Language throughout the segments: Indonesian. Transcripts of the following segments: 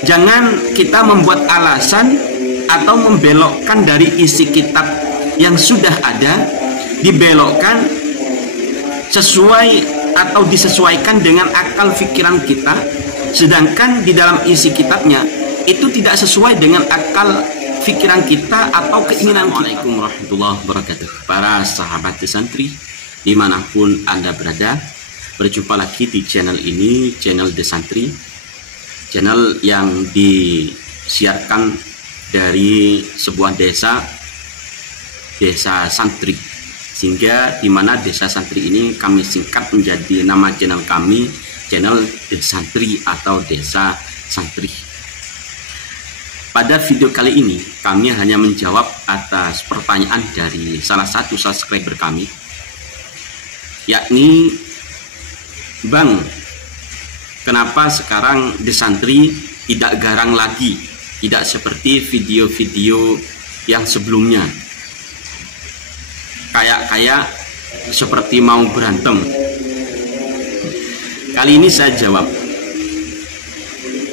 Jangan kita membuat alasan atau membelokkan dari isi kitab yang sudah ada, dibelokkan sesuai atau disesuaikan dengan akal pikiran kita, sedangkan di dalam isi kitabnya itu tidak sesuai dengan akal pikiran kita atau keinginan. Assalamualaikum warahmatullahi wabarakatuh. Para sahabat Desantri dimanapun Anda berada, berjumpa lagi di channel ini, channel Desantri, channel yang disiarkan dari sebuah desa santri, sehingga dimana desa santri ini kami singkat menjadi nama channel kami, channel Desantri atau desa santri. Pada video kali ini kami hanya menjawab atas pertanyaan dari salah satu subscriber kami, yakni, Bang, kenapa sekarang Desantri tidak garang lagi, tidak seperti video-video yang sebelumnya, kayak seperti mau berantem? Kali ini saya jawab.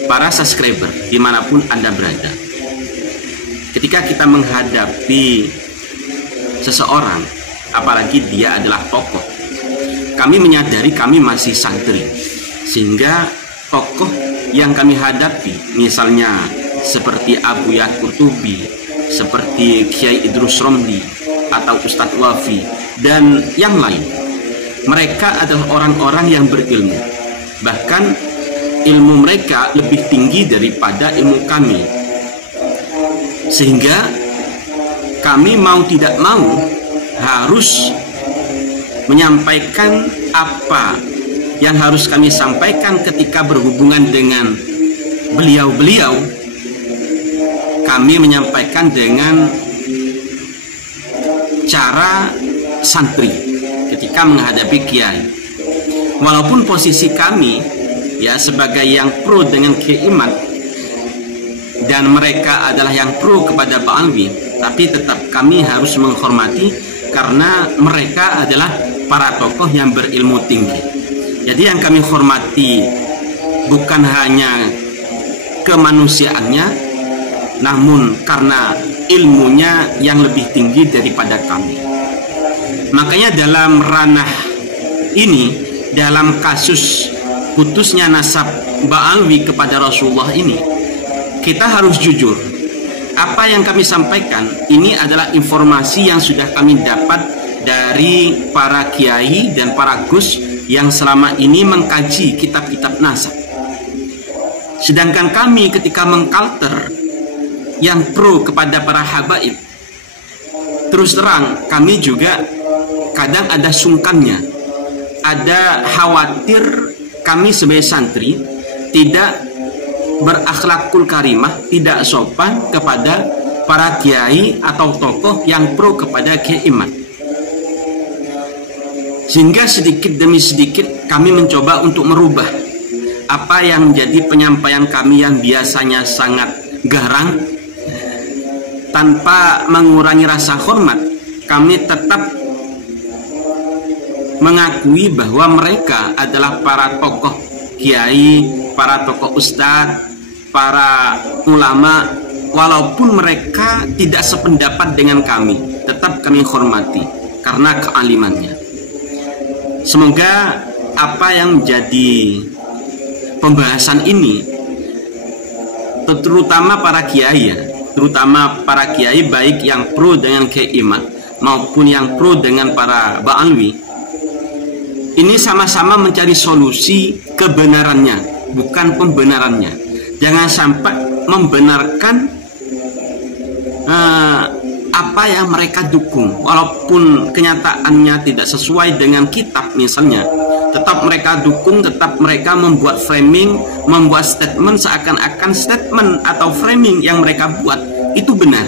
Para subscriber dimanapun Anda berada, ketika kita menghadapi seseorang, apalagi dia adalah tokoh, kami menyadari kami masih santri, sehingga tokoh yang kami hadapi, misalnya seperti Abu Yahya Qurtubi, seperti Kiai Idrus Romli atau Ustadz Wafi dan yang lain, mereka adalah orang-orang yang berilmu, bahkan ilmu mereka lebih tinggi daripada ilmu kami, sehingga kami mau tidak mau harus menyampaikan apa yang harus kami sampaikan ketika berhubungan dengan beliau-beliau. Kami menyampaikan dengan cara santri ketika menghadapi kiai, walaupun posisi kami ya sebagai yang pro dengan Kiai Imad dan mereka adalah yang pro kepada Pak Alwi, tapi tetap kami harus menghormati karena mereka adalah para tokoh yang berilmu tinggi. Jadi yang kami hormati bukan hanya kemanusiaannya, namun karena ilmunya yang lebih tinggi daripada kami. Makanya dalam ranah ini, dalam kasus putusnya nasab Mbak Alwi kepada Rasulullah ini, kita harus jujur. Apa yang kami sampaikan ini adalah informasi yang sudah kami dapat dari para kiai dan para gus yang selama ini mengkaji kitab-kitab nasab. Sedangkan kami ketika mengkalter yang pro kepada para habaib, terus terang kami juga kadang ada sungkannya, ada khawatir kami sebagai santri tidak berakhlakul karimah, tidak sopan kepada para kiai atau tokoh yang pro kepada Kiai Imad. Sehingga sedikit demi sedikit kami mencoba untuk merubah apa yang menjadi penyampaian kami yang biasanya sangat garang. Tanpa mengurangi rasa hormat, kami tetap mengakui bahwa mereka adalah para tokoh kiai, para tokoh ustadz, para ulama, walaupun mereka tidak sependapat dengan kami, tetap kami hormati karena kealimannya. Semoga apa yang menjadi pembahasan ini, terutama para kiai, baik yang pro dengan Kiai Imad maupun yang pro dengan para Ba'alwi, ini sama-sama mencari solusi kebenarannya, bukan pembenarannya. Jangan sampai membenarkan apa yang mereka dukung, walaupun kenyataannya tidak sesuai dengan kitab misalnya, tetap mereka dukung, tetap mereka membuat framing, membuat statement seakan-akan statement atau framing yang mereka buat itu benar,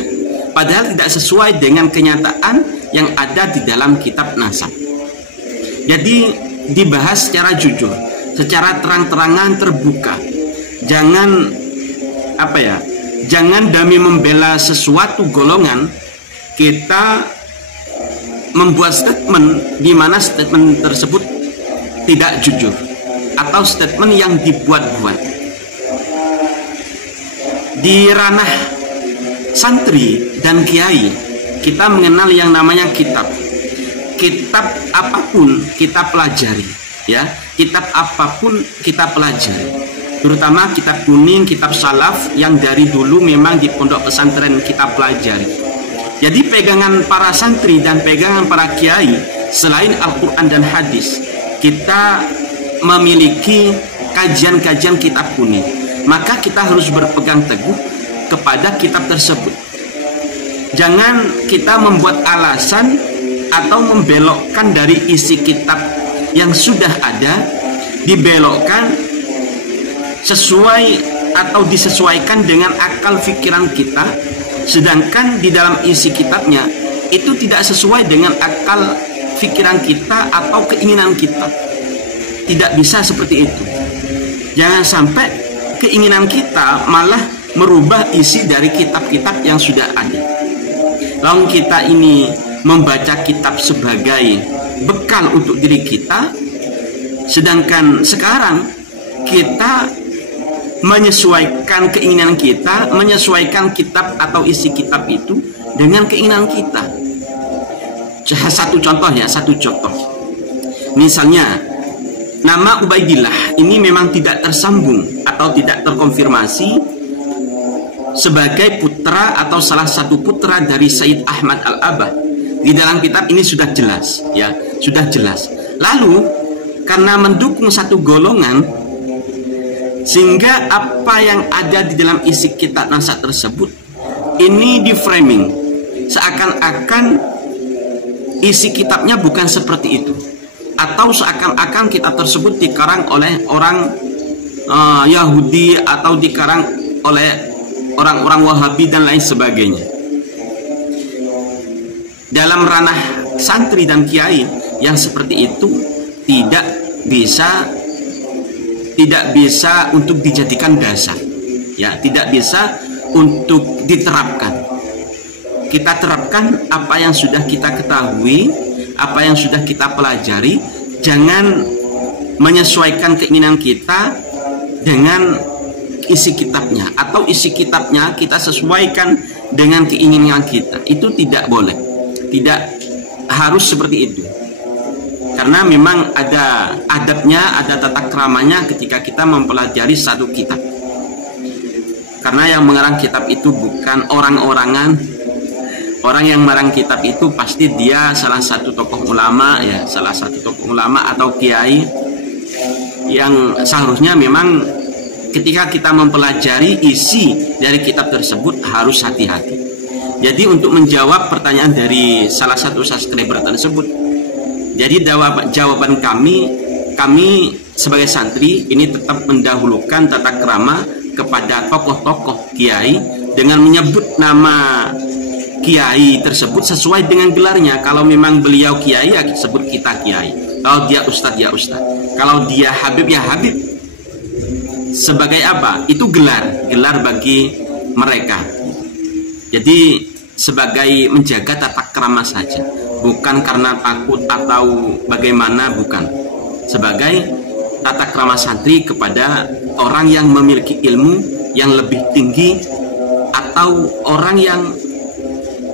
padahal tidak sesuai dengan kenyataan yang ada di dalam kitab nasab. Jadi dibahas secara jujur, secara terang-terangan, terbuka. Jangan jangan demi membela sesuatu golongan kita membuat statement di mana statement tersebut tidak jujur atau statement yang dibuat-buat. Di ranah santri dan kiai, kita mengenal yang namanya kitab. Kitab apapun kita pelajari, ya. Kitab apapun kita pelajari. Terutama kitab kuning, kitab salaf yang dari dulu memang di pondok pesantren kita pelajari. Jadi pegangan para santri dan pegangan para kiai selain Al-Quran dan hadis, kita memiliki kajian-kajian kitab kuning. Maka kita harus berpegang teguh kepada kitab tersebut. Jangan kita membuat alasan atau membelokkan dari isi kitab yang sudah ada, dibelokkan sesuai atau disesuaikan dengan akal pikiran kita, sedangkan di dalam isi kitabnya itu tidak sesuai dengan akal pikiran kita atau keinginan kita. Tidak bisa seperti itu. Jangan sampai keinginan kita malah merubah isi dari kitab-kitab yang sudah ada. Lalu kita ini membaca kitab sebagai bekal untuk diri kita, sedangkan sekarang kita menyesuaikan keinginan kita, menyesuaikan kitab atau isi kitab itu dengan keinginan kita. Satu contoh. Misalnya nama Ubaidillah ini memang tidak tersambung atau tidak terkonfirmasi sebagai putra atau salah satu putra dari Sayyid Ahmad Al-Abah. Di dalam kitab ini sudah jelas, ya, sudah jelas. Lalu karena mendukung satu golongan, sehingga apa yang ada di dalam isi kitab nasab tersebut ini di framing seakan-akan isi kitabnya bukan seperti itu, atau seakan-akan kitab tersebut dikarang oleh orang Yahudi atau dikarang oleh orang-orang Wahabi dan lain sebagainya. Dalam ranah santri dan kiai yang seperti itu tidak bisa untuk dijadikan dasar, ya, tidak bisa untuk diterapkan. Kita terapkan apa yang sudah kita ketahui, apa yang sudah kita pelajari. Jangan menyesuaikan keinginan kita dengan isi kitabnya, atau isi kitabnya kita sesuaikan dengan keinginan kita. Itu tidak boleh. Tidak harus seperti itu. Karena memang ada adabnya, ada tata keramanya ketika kita mempelajari satu kitab. Karena yang mengarang kitab itu bukan orang-orangan. Orang yang mengarang kitab itu pasti dia salah satu tokoh ulama, ya, salah satu tokoh ulama atau kiai yang seharusnya memang ketika kita mempelajari isi dari kitab tersebut harus hati-hati. Jadi untuk menjawab pertanyaan dari salah satu subscriber tersebut, jadi jawaban kami sebagai santri ini tetap mendahulukan tata krama kepada tokoh-tokoh kiai dengan menyebut nama kiai tersebut sesuai dengan gelarnya. Kalau memang beliau kiai, ya sebut kita kiai. Kalau dia ustadz, ya ustadz. Kalau dia habib, ya habib. Sebagai apa? Itu gelar bagi mereka. Jadi sebagai menjaga tata krama saja, bukan karena takut atau bagaimana, bukan. Sebagai tata krama santri kepada orang yang memiliki ilmu yang lebih tinggi atau orang yang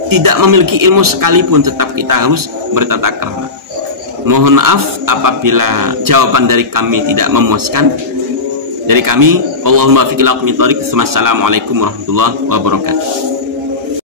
tidak memiliki ilmu sekalipun, tetap kita harus bertata krama. Mohon maaf apabila jawaban dari kami tidak memuaskan. Dari kami, Allahumma fiqh lakum min thariq. Wassalamualaikum warahmatullahi wabarakatuh.